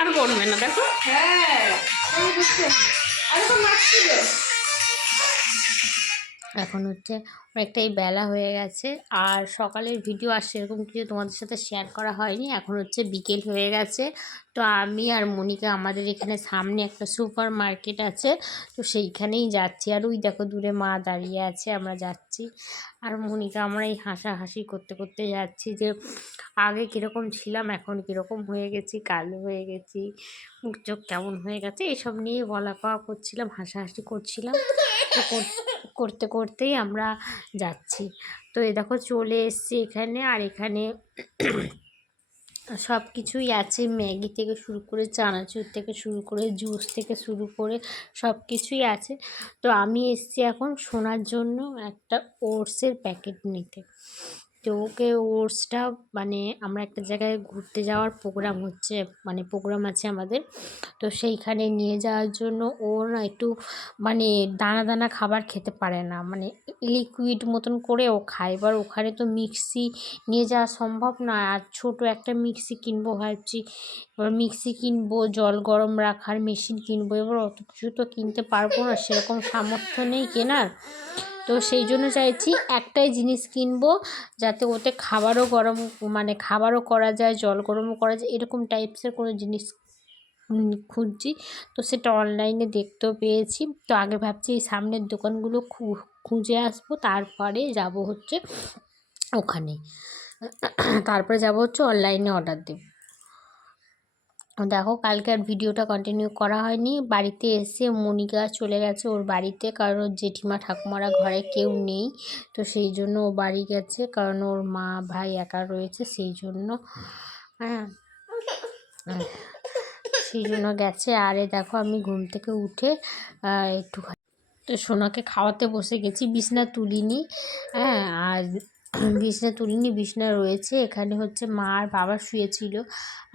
আর করবে না, দেখো। হ্যাঁ আরে তো মারছিল। এখন হচ্ছে অনেকটাই বেলা হয়ে গেছে, আর সকালের ভিডিও আর সেরকম কিছু তোমাদের সাথে শেয়ার করা হয়নি। এখন হচ্ছে বিকেল হয়ে গেছে। তো আমি আর মনিকা আমাদের এখানে সামনে একটা সুপার মার্কেট আছে, তো সেইখানেই যাচ্ছি। আর ওই দেখো দূরে মা দাঁড়িয়ে আছে, আমরা যাচ্ছি। আর মনিকা আমরা এই হাসাহাসি করতে করতে যাচ্ছি যে আগে কীরকম ছিলাম, এখন কীরকম হয়ে গেছি, কালো হয়ে গেছি, মুখ চোখ কেমন হয়ে গেছে, এসব নিয়ে বলা কওয়া করছিলাম, হাসাহাসি করছিলাম। তো করতে করতেই আমরা যাচ্ছি। তো এই দেখো চলে এসছি এখানে। আর এখানে সব কিছুই আছে, ম্যাগি থেকে শুরু করে চানাচুর থেকে শুরু করে জুস থেকে শুরু করে সব কিছুই আছে। তো আমি এসছি এখন সোনার জন্য একটা ওটসের প্যাকেট নিতে। তো ওকে ওটসটা মানে আমরা একটা জায়গায় ঘুরতে যাওয়ার প্রোগ্রাম হচ্ছে, মানে প্রোগ্রাম আছে আমাদের, তো সেইখানে নিয়ে যাওয়ার জন্য ও না একটু মানে দানা দানা খাবার খেতে পারে না, মানে লিকুইড মতন করে ও খায়। এবার ওখানে তো মিক্সি নিয়ে যাওয়া সম্ভব না, আর ছোটো একটা মিক্সি কিনবো ভাবছি। এবার মিক্সি কিনবো, জল গরম রাখার মেশিন কিনবো, এবার অত কিছু তো কিনতে পারবো না, সেরকম সামর্থ্য নেই কেনার। তো সেই জন্য চাইছি একটাই জিনিস কিনবো, যাতে ওতে খাবারও গরম, মানে খাবারও করা যায়, জল গরমও করা যায়, এরকম টাইপসের কোনো জিনিস খুঁজছি। তো সেটা অনলাইনে দেখতেও পেয়েছি। তো আগে ভাবছি এই সামনের দোকানগুলো খুঁজে আসবো, তারপরে যাব হচ্ছে ওখানে, তারপরে যাব হচ্ছে অনলাইনে অর্ডার দেব। দেখো কালকে আর ভিডিওটা কন্টিনিউ করা হয়নি। বাড়িতে এসে মনিকা চলে গেছে ওর বাড়িতে, কারণ ওর জেঠিমা ঠাকুমারা ঘরে কেউ নেই, তো সেই জন্য ও বাড়ি গেছে, কারণ ওর মা ভাই একা রয়েছে, সেই জন্য হ্যাঁ সেই জন্য গেছে। আরে দেখো আমি ঘুম থেকে উঠে একটুখানি তো সোনাকে খাওয়াতে বসে গেছি, বিছনা তুলিনি। হ্যাঁ, আর বিছনা রয়েছে এখানে, হচ্ছে মা আর বাবা শুয়েছিল,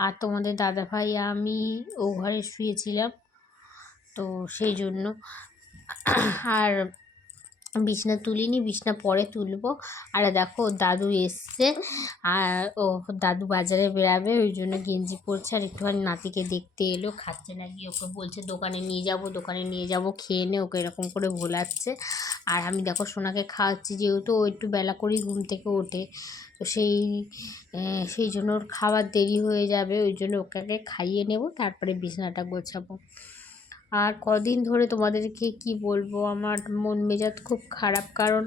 আর তোমাদের দাদাভাই আমি ও ঘরে শুয়েছিলাম, তো সেই জন্য। আর বিছনা তুলিনি, বিছনা পরে তুলবো। আর দেখো দাদু এসছে, আর ও দাদু বাজারে বেরাবে, ওই জন্য গেঞ্জি পরছে, আর একটুখানি নাতিকে দেখতে এলো, খাচ্ছে নাকি, ওকে বলছে দোকানে নিয়ে যাব খেয়ে নে, ওকে এরকম করে ভোলাচ্ছে। আর আমি দেখো সোনাকে খাওয়াচ্ছি, যেহেতু ও একটু বেলা করেই ঘুম থেকে ওঠে, তো সেই জন্য ওর খাবার দেরি হয়ে যাবে, ওই জন্য ওকে আগে খাইয়ে নেব, তারপরে বিছানাটা গোছাবো। আর কদিন ধরে তোমাদেরকে কি বলবো, আমার মন মেজাজ খুব খারাপ, কারণ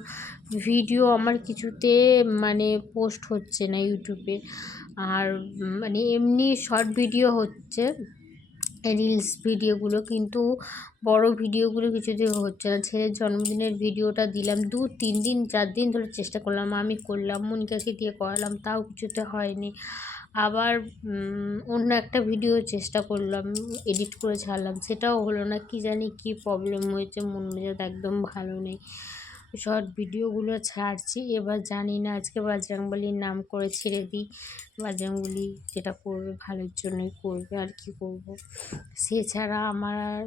ভিডিও আমার কিছুতে মানে পোস্ট হচ্ছে না ইউটিউবে। আর মানে এমনি শর্ট ভিডিও হচ্ছে, রিলস ভিডিওগুলো, কিন্তু বড় ভিডিওগুলো কিছুতেই হচ্ছে না। ছেলের জন্মদিনের ভিডিওটা দিলাম 2-3 দিন 4 দিন ধরে চেষ্টা করলাম, আমি করলাম, মনিকাকে দিয়ে করালাম, তাও কিছুতে হয়নি। আবার অন্য একটা ভিডিও চেষ্টা করলাম, এডিট করে ছাড়লাম, সেটাও হলো না। কি জানি কি প্রবলেম হয়েছে, মন মেজাজ একদম ভালো নেই। শর্ট ভিডিওগুলো ছাড়ছি, এবার জানি না আজকে বজরংবলীর নাম করে ছেড়ে দিই, বজরংবলী যেটা করবে ভালোর জন্যই করবে, আর কি করব। সে ছাড়া আমার আর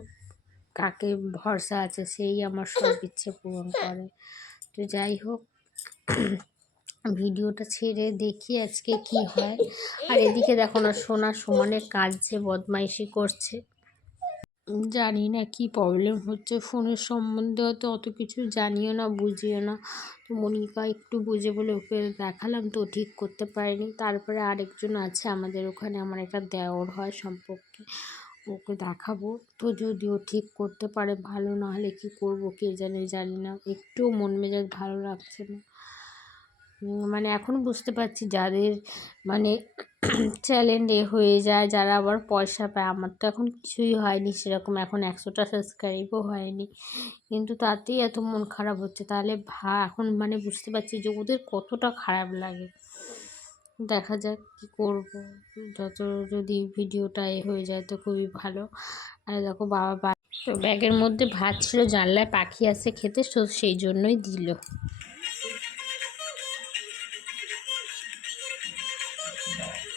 কাকে ভরসা আছে, সেই আমার সব ইচ্ছে পূরণ করে। তো যাই হোক, ভিডিওটা ছেড়ে দেখি আজকে কি হয়। আর এদিকে দেখো না সোনা সমানে কাঁদছে, বদমাইশি করছে, জানি না কি প্রবলেম হচ্ছে। ফোনের সম্বন্ধে হয়তো অত কিছু জানিও না, বুঝিও না। তো মনিকা একটু বুঝে বলে ওকে দেখালাম, তো ঠিক করতে পারিনি। তারপরে আরেকজন আছে আমাদের ওখানে, আমার একটা দেওর হয় সম্পর্কে, ওকে দেখাবো। তো যদিও ঠিক করতে পারে ভালো, না হলে কী করবো কে জানি না, একটু মন মেজাজ ভালো লাগছে না। মানে এখন বুঝতে পারছি যাদের মানে চ্যালেঞ্জ হয়ে যায়, যারা আবার পয়সা পায়। আমার তো এখন কিছুই হয়নি সেরকম, এখন 100টা সাবস্ক্রাইবও হয়নি, কিন্তু তাতেই এত মন খারাপ হচ্ছে। তাহলে এখন মানে বুঝতে পারছি যে ওদের কতটা খারাপ লাগে। দেখা যাক কী করবো, যদি ভিডিওটা হয়ে যায় তো খুবই ভালো। আর দেখো বাবা তো ব্যাগের মধ্যে ভাত ছিল, জানলায় পাখি আসে খেতে, তো সেই জন্যই দিল।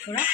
ওরা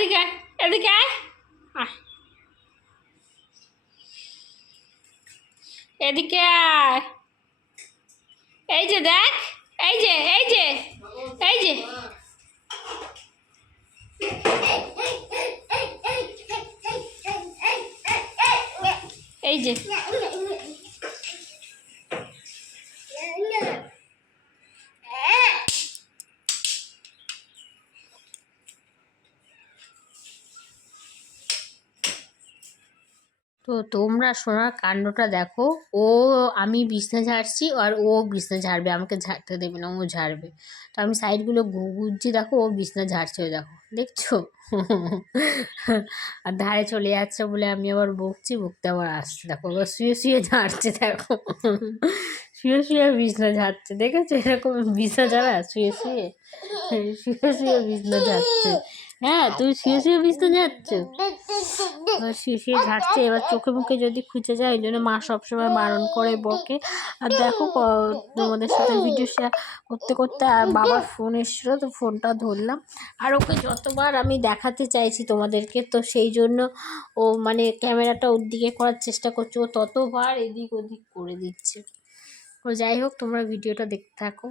এদিকে আয়, এদিকে আয়। আয়, এদিকে আয়। এই যে দেখ, এই যে এই যে এই যে এই যে তো তোমরা সোনার কাণ্ডটা দেখো। ও আমি বিছনা ঝাড়ছি আর ও বিছনা ঝাড়বে, আমাকে ঝাড়তে দেবে না, ও ঝাড়বে। তো আমি সাইডগুলো গুজছি, দেখো ও বিছনা ঝাড়ছে, ও দেখো, দেখছো? আর ধারে চলে যাচ্ছে বলে আমি আবার বকছি, বকতে আবার আসছে, দেখো আবার শুয়ে শুয়ে ঝাড়ছে, দেখো শুয়ে শুয়ে বিছনা ঝাড়ছে, দেখেছো? এরকম বিছনা ঝাড়া শুয়ে শুয়ে, শুয়ে শুয়ে বিছনা ঝাড়ছে। হ্যাঁ, তুমি শুয়ে শুয়ে বিছনা ঝাড়ছো, এবার শুয়ে শুয়ে ঝাড়ছে। এবার চোখে মুখে যদি খুঁজে যায়, ওই জন্য মা সবসময় বারণ করে, বকে। আর দেখো তোমাদের সাথে ভিডিও শেয়ার করতে করতে আর বাবার ফোন এসেছিলো, তো ফোনটা ধরলাম। আর ওকে যতবার আমি দেখাতে চাইছি তোমাদেরকে, তো সেই জন্য ও মানে ক্যামেরাটা ওর দিকে করার চেষ্টা করছে, ও ততবার এদিক ওদিক করে দিচ্ছে। তো যাই হোক, তোমরা ভিডিওটা দেখতে থাকো।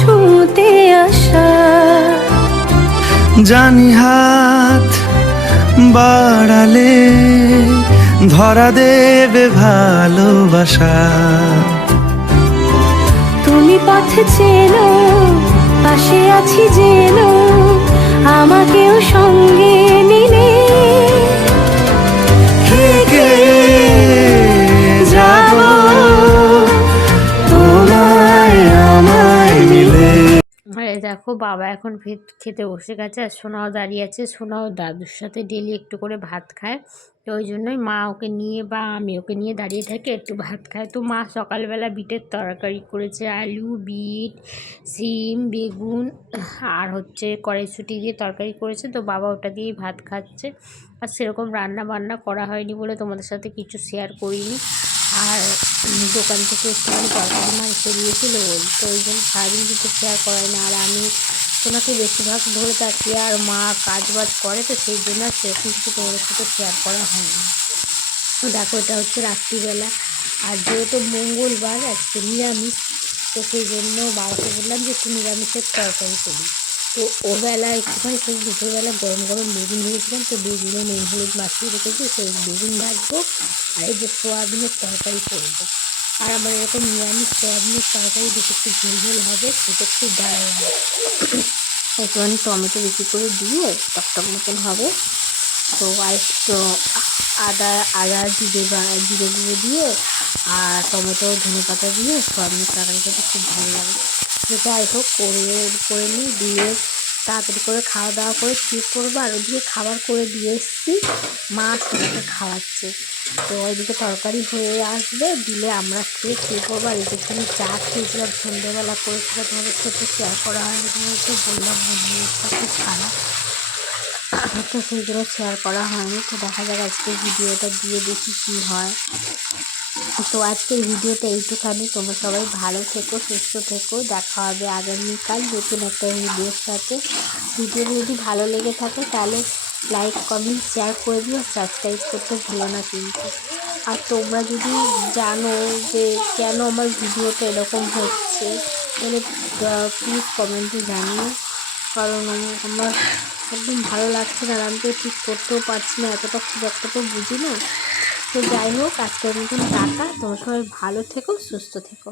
ছুঁতে আসা জানি হাত বাড়ালে ধরা দেবে ভালোবাসা। তুমি পথে চেনো, পাশে আছি জেনো, আমাকেও সঙ্গে নিলে থেকে যাব তোমায় আমায় মিলে। দেখো বাবা এখন খেতে বসে গেছে, আর সোনাও দাঁড়িয়ে আছে। সোনাও দাদুর সাথে ডেলি একটু করে ভাত খায়, তো ওই জন্যই মা ওকে নিয়ে বা আমি ওকে নিয়ে দাঁড়িয়ে থাকি, একটু ভাত খায়। তো মা সকালবেলা বিটের তরকারি করেছে, আলু, বিট, সিম, বেগুন আর হচ্ছে কড়াইশুঁটি দিয়ে তরকারি করেছে, তো বাবা ওটা দিয়েই ভাত খাচ্ছে। আর সেরকম রান্না বান্না করা হয়নি বলে তোমাদের সাথে কিছু শেয়ার করিনি। আর দোকান থেকে একটুখানি তরকারি মাছ বেরিয়েছিল, তো ওই জন্য সারাদিন কিছু শেয়ার করাই না। আর আমি তোমাকে বেশিরভাগ ধরে থাকি, আর মা কাজ বাজ করে, তো সেই জন্য সেরকম কিছু তোমাদের সাথে শেয়ার করা হয় না। তো দেখো, এটা হচ্ছে রাত্রিবেলা, আর যেহেতু মঙ্গলবার আজকে নিরামিষ, তো সেই জন্য বাবাকে বললাম যে একটু নিরামিষের তরকারি করি। তো ওবেলা একটুখানি সেই দুপুরবেলা গরম গরম বেগুন ভেজেছিলাম, তো বেগুনে নুন হলুদ মাখিয়ে রেখেছি, সেই বেগুন ভাজবো আর এই যে সোয়াবিনের তরকারি করবো। আর আমার এরকম নিরামিষ সোয়াবিনের তরকারি দেখে একটু ঝোল ঝোল হবে, সেটা একটু দাঁড়ায় হবে, একটুখানি টমেটো বেশি করে দিয়ে টকটক মতন হবে। তো আর একটু আদা জিরে গুঁড়ো দিয়ে আর টমেটো ধনে পাতা দিয়ে সোয়াবিনের তরকারি খেতে খুব ভালো লাগে। তো যাই হোক, করে নিই, দিয়ে তাড়াতাড়ি করে খাওয়া দাওয়া করে ঠিক করবো। আর ওদিকে খাবার করে দিয়ে এসেছি, মা সবাইকে খাওয়াচ্ছে। তো ওইদিকে তরকারি হয়ে আসবে, দিলে আমরা খেয়ে ঠিক করবো। আর এদিকে আমি চা খেয়েছিলাম, সন্ধ্যেবেলা করেছিলাম, তোমাদের সাথে শেয়ার করা হয়নি, তোমাদেরকে বললাম বন্ধুদের সাথে ছাড়া, তো সেই জন্য শেয়ার করা হয়নি। তো দেখা যাক আজকে ভিডিওটা দিয়ে দেখি কী হয়। তো আজকের ভিডিওটা এইটুখানি। তোমরা সবাই ভালো থেকো, সুস্থ থেকো। দেখা হবে আগামীকাল নতুন একটা ভিডিওর সাথে। ভিডিওটি যদি ভালো লেগে থাকে তাহলে লাইক কমেন্ট শেয়ার করে দিও, সাবস্ক্রাইব করতে ভুলো না কিন্তু। আর তোমরা যদি জানো যে কেন আমার ভিডিওটা এরকম হচ্ছে, তাহলে প্লিজ কমেন্টে জানিও, কারণ আমার একদম ভালো লাগছে না, আমি তো ঠিক করতেও পারছি না, এতটা খুব একটা তো বুঝি না। তো যাই হোক, আজকের মতন টাটা। তোমরা সবাই ভালো থেকো, সুস্থ থেকো।